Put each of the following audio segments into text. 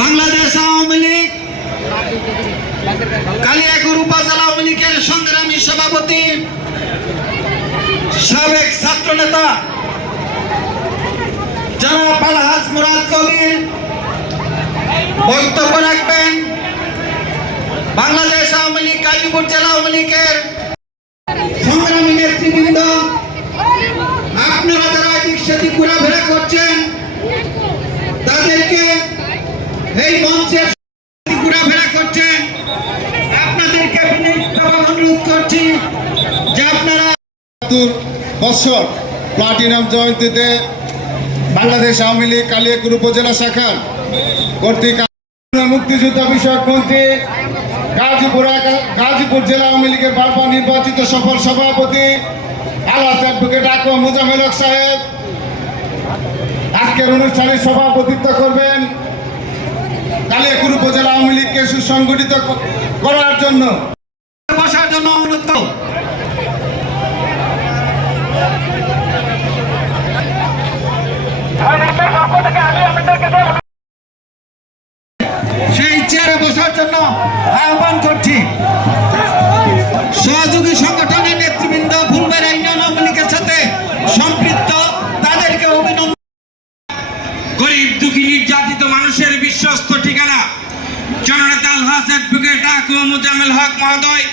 বাংলাদেশ আওয়ামী লীগ, কালিয়াকুর উপজেলা আওয়ামী লীগের সংগ্রামী সভাপতি, সাবেক ছাত্র নেতা জনাব আলহাজ মুরাদ কবির, বক্তব্য রাখবেন। বাংলাদেশ আওয়ামী লীগ গাজীপুর জেলা আওয়ামী লীগের সংগ্রামী নেতৃবৃন্দ আপনারা যারা এদিক সেদিক ঘোরাফেরা করছেন তাদেরকে এই মঞ্চে ঘোরাফেরা করছেন আপনাদেরকে অনুরোধ করছি যে আপনারা বছর প্লাটিনাম জয়ন্তীতে বাংলাদেশ আওয়ামী লীগ কালিয়াকুর উপজেলা শাখার কর্তৃক মুক্তিযুদ্ধ বিষয়ক মন্ত্রী গাজীপুর গাজীপুর জেলা আওয়ামী লীগের বারবার নির্বাচিত সফল সভাপতি আলাস অ্যাডভোকেট আকরম মুজামিল সাহেব। আজকের অনুষ্ঠানে সভাপতিত্ব করবেন কালিয়াকুর উপজেলা আওয়ামী লীগকে সুসংগঠিত করার জন্য। বসার জন্য সেই চেয়ারে বসার জন্য আহ্বান করছি। বিশ্বস্ত ঠিকানা। জননেতা আলহাস অ্যাডভোকেট মুজামেল হক মহোদয়,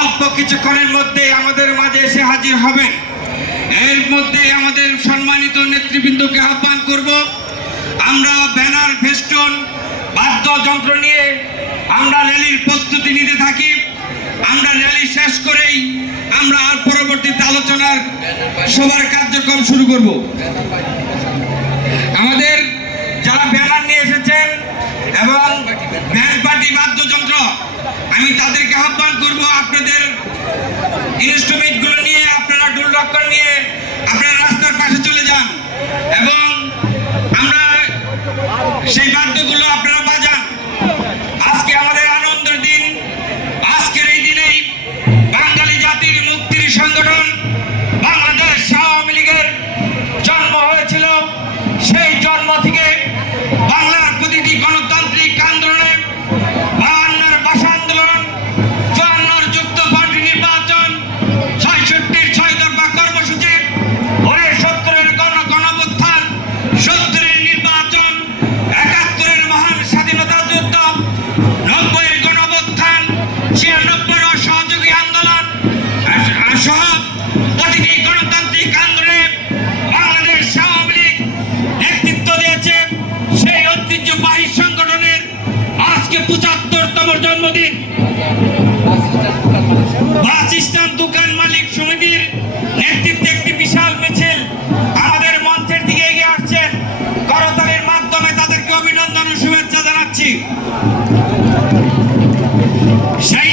অল্প কিছুক্ষণের মধ্যে আমাদের মাঝে এসে হাজির হবেন। এর মধ্যে আমাদের সম্মানিত নেতৃবৃন্দকে আহ্বান করব। আমরা ব্যানার ফেস্টন বাদ্যযন্ত্র নিয়ে আমরা র্যালির প্রস্তুতি নিতে থাকি। আমরা র্যালি শেষ করেই আমরা আর পরবর্তীতে আলোচনার সবার কার্যক্রম শুরু করব। আমাদের যারা ব্যানার নিয়ে এসেছেন এবং ব্যান্ড পার্টি বাদ্যযন্ত্র। আমি তাদেরকে আহ্বান করব, আপনাদের ইনস্ট্রুমেন্টগুলো নিয়ে, আপনারা ডুল রক্ষণ নিয়ে, আপনারা রাস্তার পাশে চলে যান। এবং আমরা সেই বাদ্যগুলো আপনারা শুভেচ্ছা জানাচ্ছি। সেই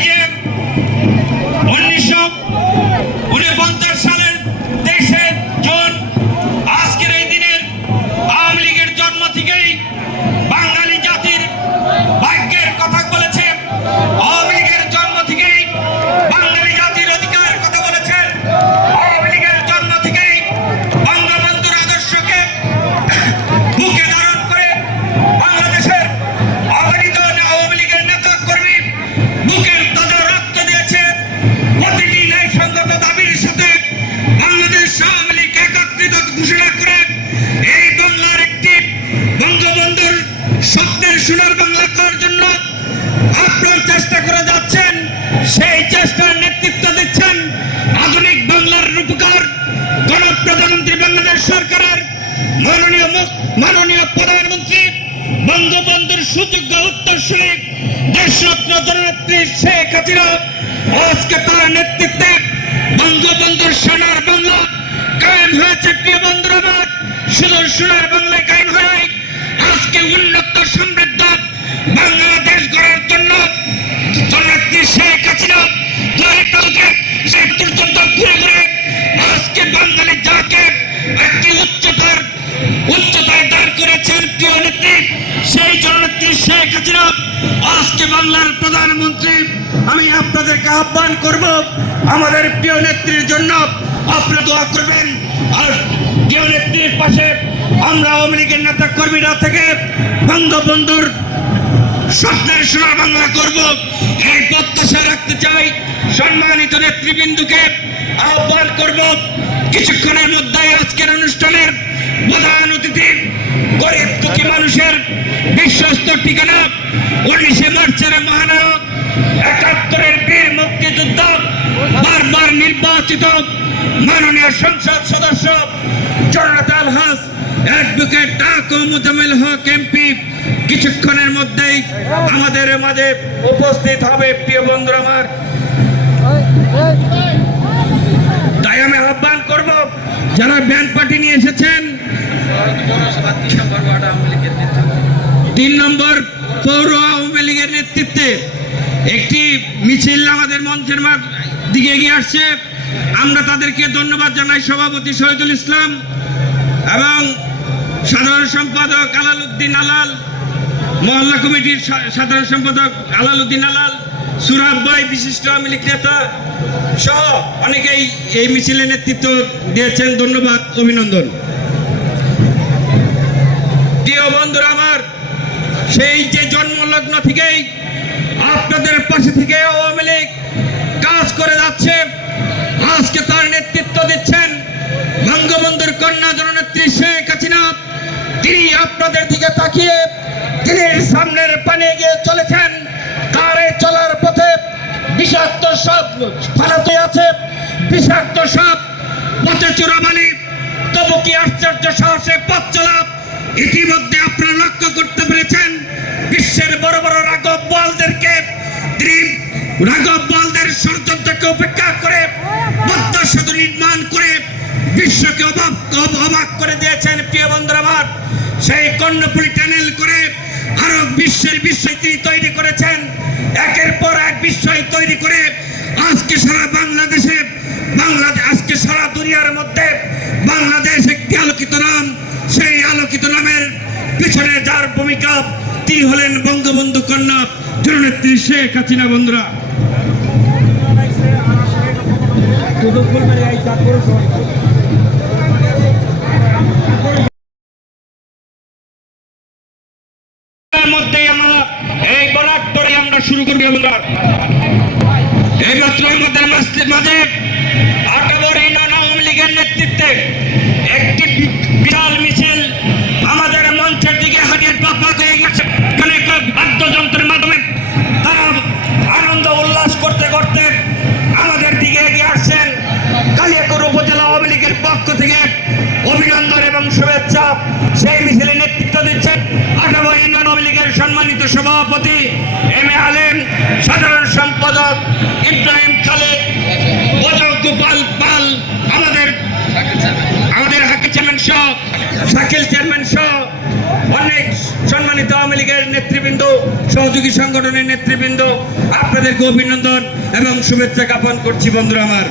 সেই চেষ্টার নেতৃত্ব দিচ্ছেন আধুনিক বাংলার রূপকার, গণপ্রধানমন্ত্রী বাংলাদেশ সরকারের মাননীয় মাননীয় প্রধানমন্ত্রী, বঙ্গবন্ধুর সুযোগ্য উত্তরসূরি দেশরত্ন জননেত্রী শেখ হাসিনা। আজকে তার নেতৃত্বে বঙ্গবন্ধুর সোনার বাংলা কায়েম হয়েছে, প্রিয় বন্ধুরা শুধু সোনার বাংলায় কায়েম হয় আজকে উন্নত সমৃদ্ধ বাংলাদেশ আজকে বাঙালি উচ্চতার, উচ্চতায় দাঁড় করেছেন প্রিয় নেত্রী, সেই জননেত্রী শেখ আজকে বাংলার প্রধানমন্ত্রী, আমি আপনাদেরকে আহ্বান করব আমাদের প্রিয় নেত্রীর জন্য। আপনারা দোয়া আর প্রিয় নেত্রীর পাশে আমরা আওয়ামী লীগের নেতা কর্মীরা থেকে বঙ্গবন্ধুর স্বপ্নের সোনার বাংলা করব। এই প্রত্যাশা রাখতে চাই সম্মানিত নেতৃবৃন্দুকে। আহ্বান করব কিছুক্ষণের মধ্যেই আজকের অনুষ্ঠানের প্রধান অতিথি, গরিব দুঃখী মানুষের বিশ্বস্ত ঠিকানা, উনিশে মার্চের মহানায়ক, একাত্তরের বীর মুক্তিযুদ্ধ, বারবার নির্বাচিত মাননীয় সংসদ সদস্য জনতা আলহাস অ্যাডভোকেট টাকো মুজামিল হক এমপি, কিছুক্ষণের মধ্যেই আমাদের মাঝে উপস্থিত হবে প্রিয় বন্ধুরা আমার। তাই আমি আহ্বান করব, যারা ব্যান্ড পার্টি নিয়ে এসেছেন, তিন নম্বর পৌর আওয়ামী লীগের নেতৃত্বে একটি মিছিল আমাদের মঞ্চের দিকে এগিয়ে আসছে। আমরা তাদেরকে ধন্যবাদ জানাই সভাপতি শহীদুল ইসলাম এবং সাধারণ সম্পাদক আলাল উদ্দিন আলাল, মহল্লা কমিটির সাধারণ সম্পাদক আলাল উদ্দিন আলাল সুরাব ভাই বিশিষ্ট আওয়ামী লীগ নেতা সহ অনেকেই এই মিছিলে নেতৃত্ব দিয়েছেন। ধন্যবাদ, অভিনন্দন। প্রিয় বন্ধুরা আমার, সেই যে জন্মলগ্ন থেকেই আপনাদের পাশে থেকে আওয়ামী লীগ কাজ করে যাচ্ছে, আজকে তার নেতৃত্ব দিচ্ছেন বঙ্গবন্ধুর কন্যা জননেত্রী শেখ হাসিনা। তিনি আপনাদের দিকে তাকিয়ে তিনি সামনের পানে গিয়ে চলেছেন এই চলার পথে বিষাক্ত সব ফালাতে আছে, বিষাক্ত সব পথে চোরামালি তবু কি আশ্চর্য সাহসে পথ চলা ইতিমধ্যে আপনারা লক্ষ্য করতে পেরেছেন, বিশ্বের বড় বড় রাঘব বলদেরকে তিনি রাঘব বলদের ষড়যন্ত্রকে উপেক্ষা করে পদ্মা সেতু নির্মাণ করে বিশ্বকে অবাক অব- অবাক করে দিয়েছেন। প্রিয় বন্ধুরা আমার সেই কর্ণপুলি টানেল করে আরও বিশ্বের বিশ্বই তিনি তৈরি করেছেন। একের পর এক বিশ্বই তৈরি করে আজকে সারা বাংলাদেশে বাংলাদেশ আজকে সারা দুনিয়ার মধ্যে বাংলাদেশ একটি আলোকিত নাম। সেই আলোকিত নামের পিছনে যার ভূমিকা তিনি হলেন বঙ্গবন্ধু কন্যা জননেত্রী শেখ হাসিনা, বন্ধুরা। তার মধ্যে আমরা এই বরাক্তরে আমরা শুরু করবি আমরা। এই মাত্র আমাদের মাঝে- আটাবর আওয়ামী লীগের নেতৃত্বে একটি বিশাল মিছিল আমাদের মঞ্চের দিকে হারিয়ে হয়ে গেছে। একটা বাদ্যযন্ত্রের মাধ্যমে তারা আনন্দ উল্লাস করতে করতে আমাদের দিকে এগিয়ে আসছেন। কালিয়াকুর উপজেলা আওয়ামী লীগের পক্ষ থেকে অভিনন্দন এবং শুভেচ্ছা। সেই মিছিলে নেতৃত্ব দিচ্ছেন আঠারো লীগের সম্মানিত সভাপতি এম এ আলেম, সাধারণ সম্পাদক ইব্রাহিম খালেদ গোপাল পাল, আমাদের আমাদের হাকি চেয়ারম্যান সহ, শাকিল চেয়ারম্যান সহ, অনেক সম্মানিত আওয়ামী লীগের নেতৃবৃন্দ, সহযোগী সংগঠনের নেতৃবৃন্দ, আপনাদেরকে অভিনন্দন এবং শুভেচ্ছা জ্ঞাপন করছি বন্ধুরা আমার।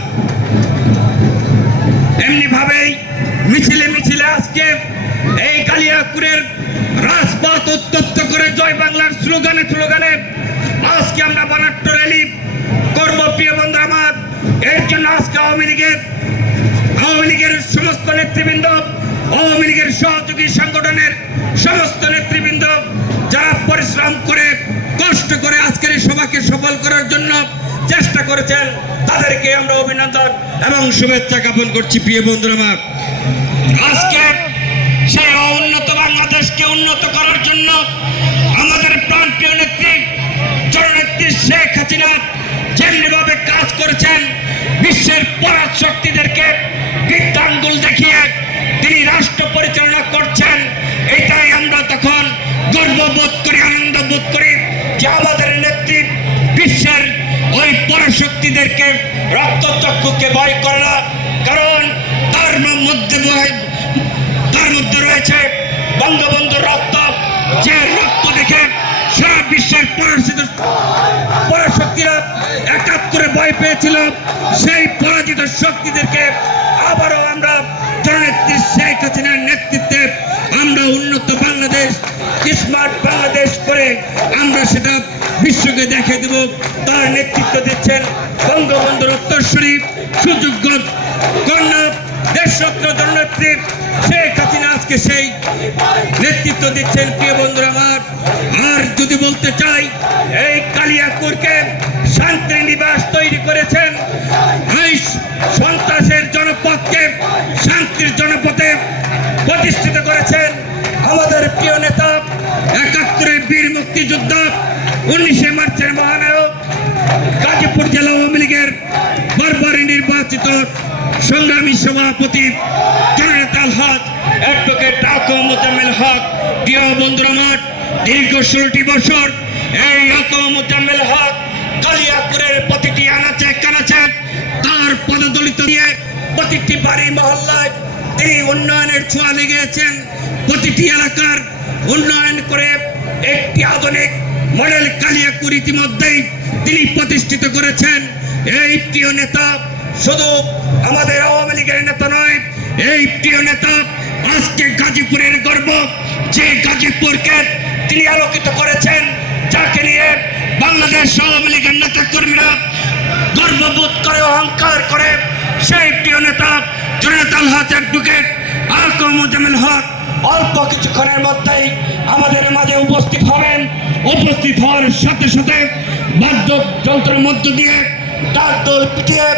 এমনি ভাবেই মিছিলে মিছিলে আজকে এই কালিয়াকুরের রাজপথ উত্তপ্ত করে জয় বাংলার স্লোগানে স্লোগানে আজকে আমরা বানাট্য র্যালি করব, প্রিয় বন্ধু আমার। এর জন্য আজকে আওয়ামী লীগের আওয়ামী লীগের সমস্ত নেতৃবৃন্দ, আওয়ামী লীগের সহযোগী সংগঠনের সমস্ত নেতৃবৃন্দ যারা পরিশ্রম করে, কষ্ট করে আজকের এই সভাকে সফল করার জন্য চেষ্টা করেছেন, তাদেরকে আমরা অভিনন্দন এবং শুভেচ্ছা জ্ঞাপন করছি, প্রিয় বন্ধুরা আমার। আজকে সেই উন্নত বাংলাদেশকে উন্নত করার জন্য হাসিনা কাজ করেছেন বিশ্বের পরাজ শক্তিদেরকে বৃদ্ধাঙ্গুল দেখিয়ে তিনি রাষ্ট্র পরিচালনা করছেন, এটাই আমরা তখন গর্ববোধ করি আনন্দ বোধ করি যে আমাদের নেত্রী বিশ্বের ওই পরাশক্তি শক্তিদেরকে রক্তচক্ষুকে ভয় করে না, কারণ তার মধ্যে তার মধ্যে রয়েছে বঙ্গবন্ধুর রক্ত, যে বিশ্বের পরাজিত পরাশক্তিরা একাত্তরে ভয় পেয়েছিল সেই পরাজিত শক্তিদেরকে আবারও আমরা জননেত্রী শেখ হাসিনার নেতৃত্বে আমরা উন্নত বাংলাদেশ, স্মার্ট বাংলাদেশ করে আমরা সেটা বিশ্বকে দেখে দেব। তার নেতৃত্ব দিচ্ছেন বঙ্গবন্ধুর উত্তরসূরি সুযোগ্য কন্যা দেশরত্ন জননেত্রী শেখ হাসিনা আজকে সেই নেতৃত্ব দিচ্ছেন। প্রিয় বন্ধুরা, আমার আর যদি বলতে চাই, এই কালিয়াকুরকে শান্তি নিবাস তৈরি করেছেন। সন্ত্রাসের জনপদকে, শান্তির জনপথে প্রতিষ্ঠিত করেছেন। আমাদের প্রিয় নেতা একাত্তরের বীর মুক্তিযোদ্ধা, উনিশে মার্চের মহানায়ক, গাজীপুর জেলা আওয়ামী লীগের বারবারে নির্বাচিত সংগ্রামী সভাপতি হক মোজাম্মেল হক। প্রিয় বন্ধুরা আমার, দীর্ঘ ষোলোটি বছর এই মোজাম্মেল হক কালিয়াপুরের প্রতিটি আনাচে কানাচে তার পদদলিত দিয়ে প্রতিটি বাড়ি, মহল্লায় তিনি উন্নয়নের ছোঁয়া লেগেছেন। প্রতিটি এলাকার উন্নয়ন করে একটি আধুনিক মডেল কালিয়াকুর ইতিমধ্যেই তিনি প্রতিষ্ঠিত করেছেন। এই প্রিয় নেতা শুধু আমাদের আওয়ামী লীগের নেতা নয়, এই প্রিয় নেতা আজকে গাজীপুরের গর্ব, যে গাজীপুরকে তিনি আলোকিত করেছেন, যাকে নিয়ে বাংলাদেশ আওয়ামী লীগের নেতা কর্মীরা গর্ববোধ করে, অহংকার করে সেই প্রিয় নেতা জননেতা আলহাজ অ্যাডভোকেট আলকম মোজামেল হক, অল্প কিছুক্ষণের মধ্যেই আমাদের মাঝে উপস্থিত হবেন। উপস্থিত হওয়ার সাথে সাথে বাদ্য যন্ত্রের মধ্য দিয়ে ডাক দোল পিটিয়ে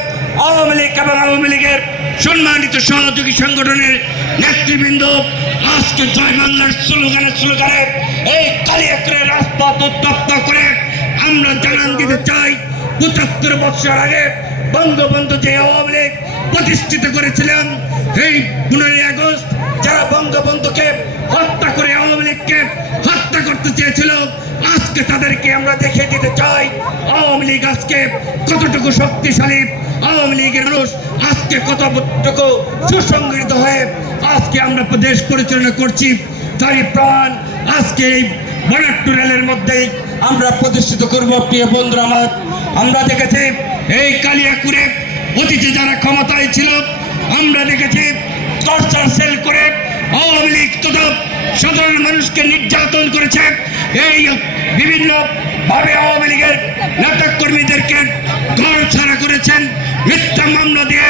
আওয়ামী লীগ এবং আওয়ামী লীগের সম্মানিত সহযোগী সংগঠনের নেতৃবৃন্দ, আজকে জয় বাংলার স্লোগানে স্লোগানে এই কালিয়াকুরের রাজপথ উত্তপ্ত করে আমরা জানান দিতে চাই। পঁচাত্তর বছর আগে বঙ্গবন্ধু যে আওয়ামী প্রতিষ্ঠিত করেছিলেন। এই পনেরোই আগস্ট যারা বঙ্গবন্ধুকে হত্যা করে আওয়ামী লীগকে হত্যা করতে চেয়েছিল, আজকে তাদেরকে আমরা দেখিয়ে দিতে চাই, আওয়ামী লীগ আজকে কতটুকু শক্তিশালী, আওয়ামী লীগের মানুষ আজকে কতটুকু সুসংগঠিত হয়ে আজকে আমরা দেশ পরিচালনা করছি, তারই প্রাণ আজকে এই বনাট্টু রেলের মধ্যেই আমরা প্রতিষ্ঠিত করব। প্রিয় বন্ধুরা আমার, আমরা দেখেছি এই কালিয়াকুরে অতীতে যারা ক্ষমতায় ছিল, আমরা দেখেছি টর্চার সেল করে আওয়ামী লীগ তথা সাধারণ মানুষকে নির্যাতন করেছে। এই বিভিন্ন ভাবে আওয়ামী লীগের নেতা কর্মীদেরকে ঘর ছাড়া করেছেন। মিথ্যা মামলা দিয়ে,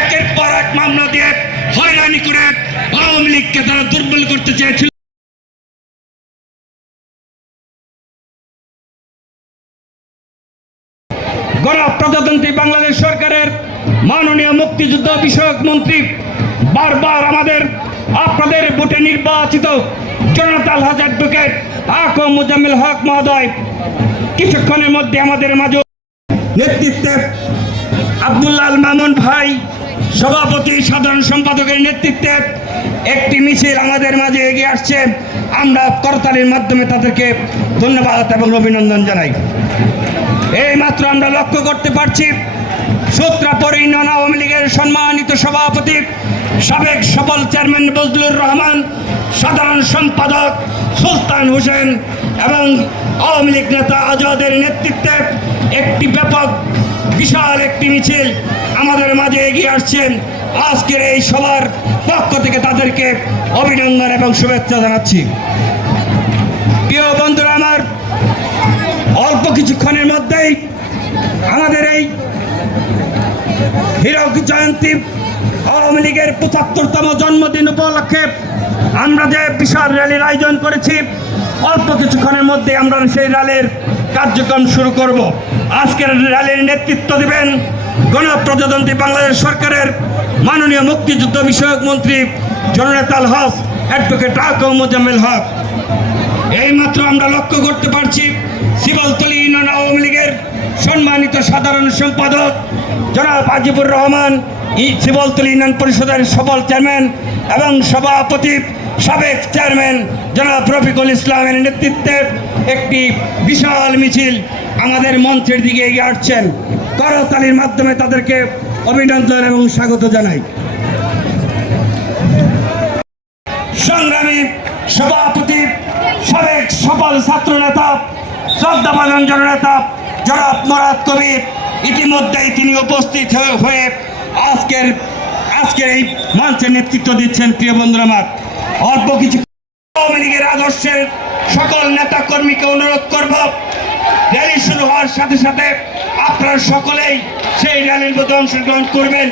একের পর এক মামলা দিয়ে হয়রানি করে আওয়ামী লীগকে তারা দুর্বল করতে চেয়েছিল। গণপ্রজাতন্ত্রী বাংলাদেশ সরকারের মাননীয় মুক্তিযুদ্ধ বিষয়ক মন্ত্রী বারবার আমাদের, আপনাদের ভোটে নির্বাচিত জনতা আলহাজ অ্যাডভোকেট আকম মুজাম্মিল হক মহোদয়, কিছুক্ষণের মধ্যে আমাদের মাঝে নেতৃত্বে আব্দুল্লাহ আল মামুন ভাই, সভাপতি, সাধারণ সম্পাদকের নেতৃত্বে একটি মিছিল আমাদের মাঝে এগিয়ে আসছে। আমরা করতালির মাধ্যমে তাদেরকে ধন্যবাদ এবং অভিনন্দন জানাই। এই মাত্র আমরা লক্ষ্য করতে পারছি সূত্রাপুর আওয়ামী লীগের সম্মানিত সভাপতি, সাবেক সফল চেয়ারম্যান বজলুর রহমান, সাধারণ সম্পাদক সুলতান হোসেন এবং আওয়ামী লীগ নেতা আজাদের নেতৃত্বে একটি ব্যাপক, বিশাল একটি মিছিল আমাদের মাঝে এগিয়ে আসছেন। আজকের এই সবার পক্ষ থেকে তাদেরকে অভিনন্দন এবং শুভেচ্ছা জানাচ্ছি। প্রিয় বন্ধুরা আমার অল্প কিছুক্ষণের মধ্যেই আমাদের এই হীরক জয়ন্তী আওয়ামী লীগের পঁচাত্তরতম জন্মদিন উপলক্ষে আমরা যে বিশাল র্যালির আয়োজন করেছি, অল্প কিছুক্ষণের মধ্যে আমরা সেই র্যালির কার্যক্রম শুরু করব। আজকের র্যালির নেতৃত্ব দিবেন গণপ্রজাতন্ত্রী বাংলাদেশ সরকারের মাননীয় মুক্তিযুদ্ধ বিষয়ক মন্ত্রী জননেতাল হক, অ্যাডভোকেট আকম মোজাম্মেল হক। এইমাত্র আমরা লক্ষ্য করতে পারছি শিবলতলী ইউনিয়ন আওয়ামী লীগের সম্মানিত সাধারণ সম্পাদক জনাব আজিবুর রহমান শিবলতলী ইউনিয়ন পরিষদের সফল চেয়ারম্যান এবং সভাপতি, সাবেক চেয়ারম্যান জনাব রফিকুল ইসলামের নেতৃত্বে একটি বিশাল মিছিল আমাদের মঞ্চের দিকে এগিয়ে আসছেন। করতালির মাধ্যমে তাদেরকে অভিনন্দন এবং স্বাগত জানাই। সংগ্রামী সভাপতি সাবেক সফল ছাত্র নেতা শ্রদ্ধাভাজন জননেতা জনাব মরাদ কবির। ইতিমধ্যেই তিনি উপস্থিত হয়ে- আজকের আজকের এই মঞ্চে নেতৃত্ব দিচ্ছেন প্রিয় বন্ধুরা অল্প কিছু আওয়ামী লীগের আদর্শের সকল নেতা কর্মীকে অনুরোধ করব, র্যালি শুরু হওয়ার সাথে সাথে আপনারা সকলেই সেই র্যালির মধ্যে অংশগ্রহণ করবেন।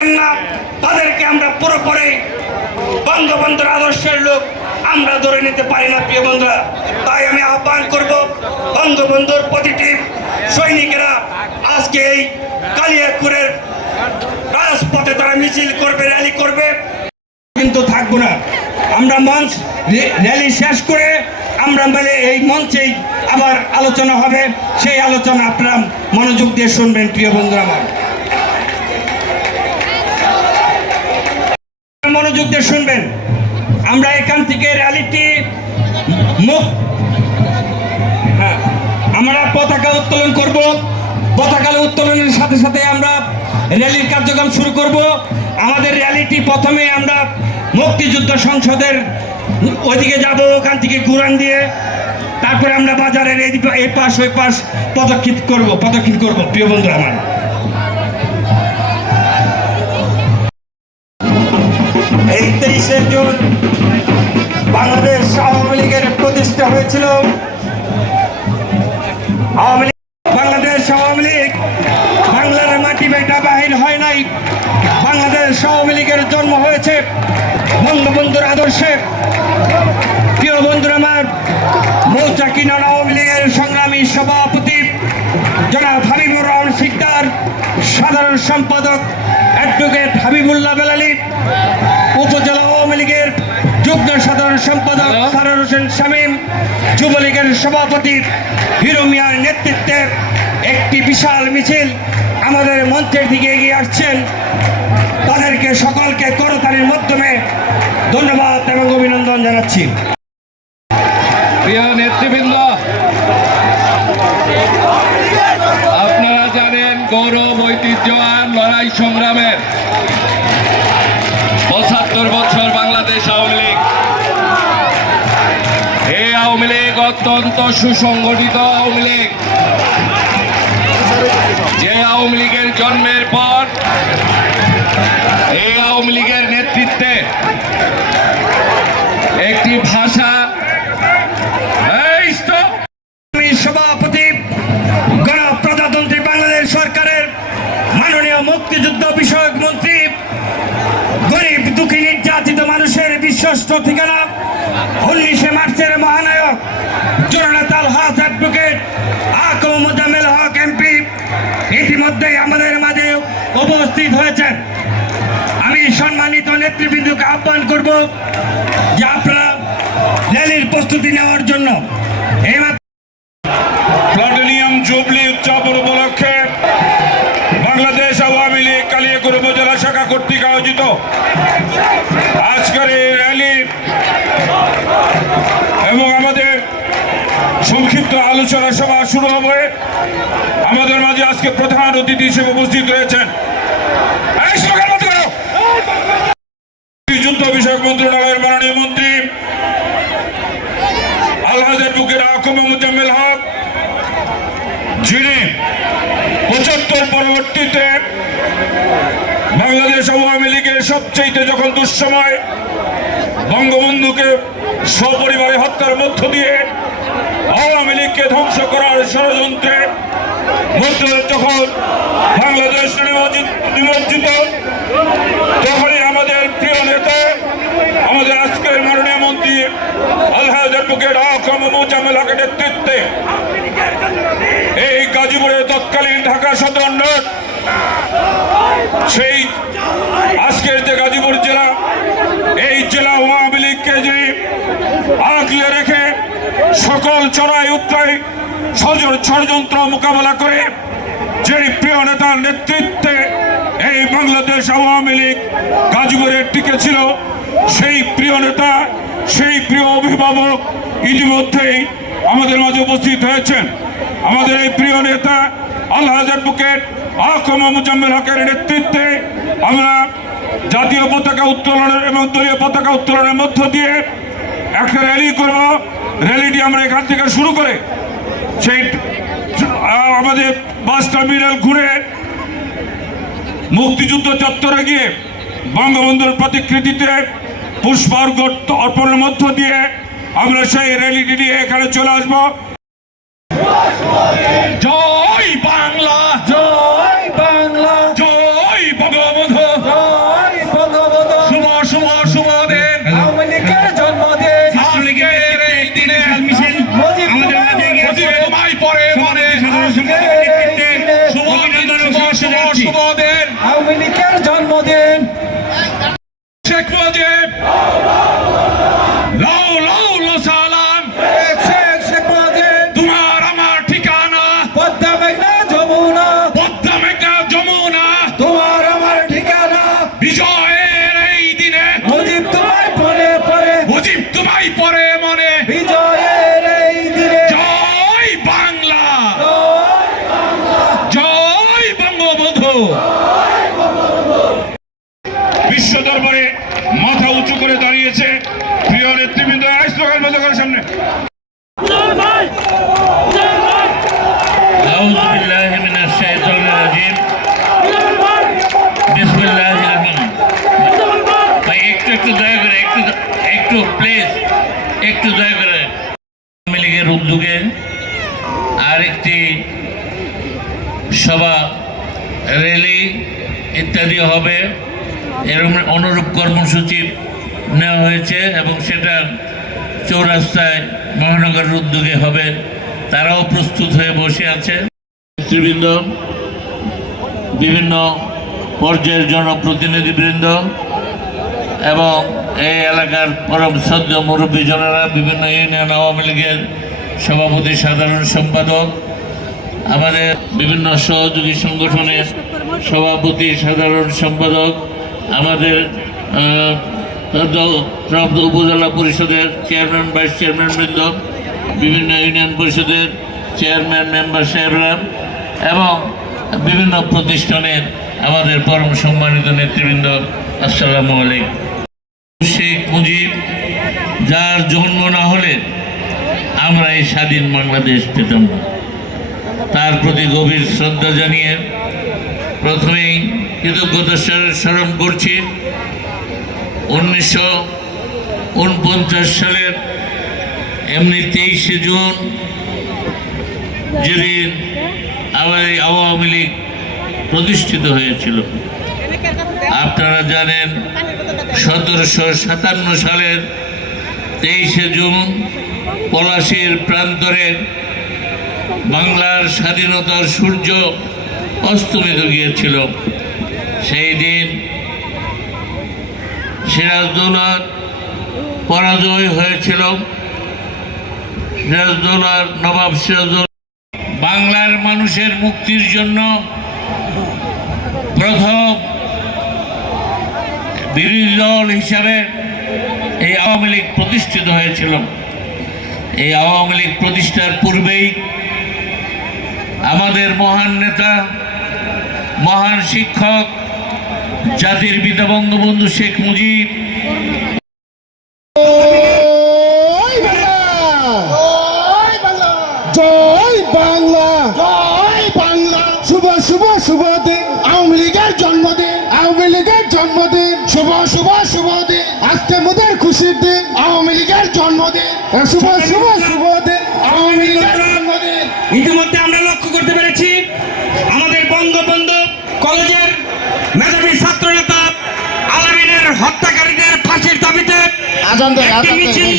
না তাদেরকে আমরা পুরোপুরি বঙ্গবন্ধুর আদর্শের লোক আমরা ধরে নিতে পারি না, প্রিয় বন্ধুরা। তাই আমি আহ্বান করব বঙ্গবন্ধুর প্রতিটি সৈনিকেরা আজকে এই কালিয়াকুরের রাজপথে তারা মিছিল করবে, র্যালি করবে। কিন্তু থাকব না। আমরা মঞ্চ র্যালি শেষ করে আমরা মিলে এই মঞ্চেই আবার আলোচনা হবে। সেই আলোচনা আপনারা মনোযোগ দিয়ে শুনবেন, প্রিয় বন্ধুরা আমার। মনোযোগ দিয়ে শুনবেন। আমরা এখান থেকে র্যালিটি মুখ হ্যাঁ, আমরা পতাকা উত্তোলন করব। পতাকা উত্তোলনের সাথে সাথে আমরা র্যালির কার্যক্রম শুরু করব। আমাদের র্যালিটি প্রথমে আমরা মুক্তিযুদ্ধ সংসদের ওইদিকে যাব ওখান থেকে কোরআন দিয়ে তারপরে আমরা বাজারের এই পাশ ওই পাশ পদক্ষেপ করব পদক্ষেপ করব প্রিয় বন্ধু আমার। এই তেইশে জুন বঙ্গবন্ধুর আদর্শে প্রিয় বন্ধুরা আমার মৌচাকিনার আওয়ামী লীগের সংগ্রামী সভাপতি জনাব হাবিবুর রহমান সিকদার সাধারণ সম্পাদক অ্যাডভোকেট হাবিবুল্লাহ বেলালি উপজেলা আওয়ামী লীগের যুগ্ম সাধারণ সম্পাদক সারার হোসেন শামীম যুবলীগের সভাপতি হিরো মিয়ার নেতৃত্বে একটি বিশাল মিছিল আমাদের মঞ্চের দিকে এগিয়ে আসছেন। তাদেরকে সকলকে করতালির মাধ্যমে ধন্যবাদ এবং অভিনন্দন জানাচ্ছি। প্রিয় নেতৃবৃন্দ, আপনারা জানেন গৌরব, ঐতিহ্য আর লড়াই সংগ্রামের পঁচাত্তর বছর বাংলাদেশ আওয়ামী লীগ। এই আওয়ামী লীগ অত্যন্ত সুসংগঠিত আওয়ামী লীগ। পর এই আওয়ামী লীগের নেতৃত্বে একটি ভাষা সভাপতি গণপ্রজাতন্ত্রী বাংলাদেশ সরকারের মাননীয় মুক্তিযুদ্ধ বিষয়ক মন্ত্রী, গরিব দুঃখী নির্যাতিত মানুষের বিশ্বস্ত ঠিকানা উনিশে মার্চের মহানায়ক আহ্বান করব যে আপনারা র্যালির প্রস্তুতি নেওয়ার জন্য। জুবলি উপলক্ষে বাংলাদেশ আওয়ামী লীগ কালিয়াকুর উপজেলা শাখা কর্তৃক আয়োজিত আজকের এই র্যালি এবং আমাদের সংক্ষিপ্ত আলোচনা সভা শুরু হবে। আমাদের মাঝে আজকে প্রধান অতিথি হিসেবে উপস্থিত রয়েছেন এই স্লোগান বন্ধ করো। যুদ্ধ বিষয়ক মন্ত্রণালয়ের মাননীয় মন্ত্রী আলহাজ অ্যাডভোকেট আকম মুজাম্মেল হক, যিনি পঁচাত্তর পরবর্তীতে বাংলাদেশ আওয়ামী লীগের সবচেয়ে যখন দুঃসময় বঙ্গবন্ধুকে সপরিবারে হত্যার মধ্য দিয়ে আওয়ামী লীগকে ধ্বংস করার ষড়যন্ত্রে মধ্যে যখন বাংলাদেশ নিমজ্জিত, তখনই আমাদের প্রিয় নেতা আমাদের আজকের মাননীয় মন্ত্রী আলহাজ অ্যাডভোকেট আকম মুজাম্মেল হকের নেতৃত্বে এই গাজীপুরের তৎকালীন ঢাকা সদর সেই আজকের যে গাজীপুর জেলা, এই জেলা আওয়ামী লীগকে যে আগলে রেখে সকল চড়াই উত্তরায় ষড়- ষড়যন্ত্র মোকাবেলা করে যিনি প্রিয় নেতার নেতৃত্বে এই বাংলাদেশ আওয়ামী লীগ গাজীপুরের টিকে ছিল সেই প্রিয় নেতা, সেই প্রিয় অভিভাবক ইতিমধ্যেই আমাদের মাঝে উপস্থিত হয়েছেন। আমাদের এই প্রিয় নেতা, আলহাজ অ্যাডভোকেট আকম মুজাম্মেল হকের নেতৃত্বে আমরা জাতীয় পতাকা উত্তোলনের এবং দলীয় পতাকা উত্তোলনের মধ্য দিয়ে একটা র্যালি করব। র্যালিটি আমরা এখান থেকে শুরু করে সেই আমাদের বাস টার্মিনাল ঘুরে মুক্তিযুদ্ধ চত্বরে গিয়ে বঙ্গবন্ধুর প্রতিকৃতিতে পুষ্পার্ঘ অর্পণের মধ্য দিয়ে আমরা সেই র্যালিটি নিয়ে এখানে চলে আসব। মুজিব হয়ে বসে আছে নেতৃবৃন্দ, বিভিন্ন পর্যায়ের জনপ্রতিনিধিবৃন্দ এবং এই এলাকার পরম শ্রদ্ধ মুরব্বীজনেরা বিভিন্ন ইউনিয়ন আওয়ামী লীগের সভাপতি, সাধারণ সম্পাদক, আমাদের বিভিন্ন সহযোগী সংগঠনের সভাপতি, সাধারণ সম্পাদক, আমাদের উপজেলা পরিষদের চেয়ারম্যান, ভাইস চেয়ারম্যান বৃন্দ বিভিন্ন ইউনিয়ন পরিষদের চেয়ারম্যান মেম্বার সাহেবরা এবং বিভিন্ন প্রতিষ্ঠানের আমাদের পরম সম্মানিত নেতৃবৃন্দ, আসসালামু আলাইকুম। শেখ মুজিব, যার জন্ম না হলে আমরা এই স্বাধীন বাংলাদেশ পেতাম না। তার প্রতি গভীর শ্রদ্ধা জানিয়ে প্রথমেই কৃতজ্ঞতা স্মরণ- করছি, উনিশশো উনপঞ্চাশ সালের এমনি তেইশে জুন যেদিন আবার এই আওয়ামী লীগ প্রতিষ্ঠিত হয়েছিল। আপনারা জানেন, সতেরোশো সাতান্ন সালের তেইশে জুন পলাশির প্রান্তরে বাংলার স্বাধীনতার সূর্য অস্তমিত গিয়েছিল। সেই দিন সিরাজদৌলার পরাজয় হয়েছিল। সিরাজদৌলার নবাব সিরাজদৌলা বাংলার মানুষের মুক্তির জন্য প্রথম বিরোধী দল হিসাবে এই আওয়ামী লীগ প্রতিষ্ঠিত হয়েছিল। এই আওয়ামী লীগ প্রতিষ্ঠার পূর্বেই আমাদের মহান নেতা, মহান শিক্ষক, জাতির পিতা বঙ্গবন্ধু শেখ মুজিব শুভ শুভ শুভ ইতিমধ্যে আমরা লক্ষ্য করতে পেরেছি আমাদের বঙ্গবন্ধু কলেজের মেধাবী ছাত্র নেতা আলামিনের হত্যাকারীদের ফাঁসির দাবিতে একটি মিছিল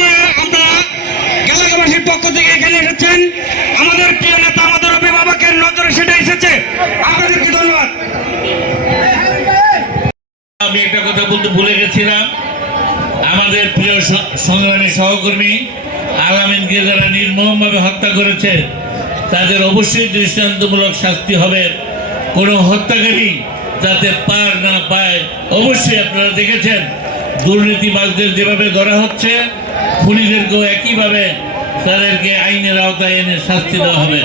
সংগ্রামী সহকর্মী আলামিনকে যারা নির্মমভাবে হত্যা করেছে। তাদের অবশ্যই দৃষ্টান্তমূলক শাস্তি হবে। কোনো হত্যাকারী যাতে পার না পায়, অবশ্যই আপনারা দেখেছেন, দুর্নীতিবাজদের যেভাবে ধরা হচ্ছে, খুনিদেরকেও একইভাবে তাদেরকে আইনের আওতায় এনে শাস্তি দেওয়া হবে।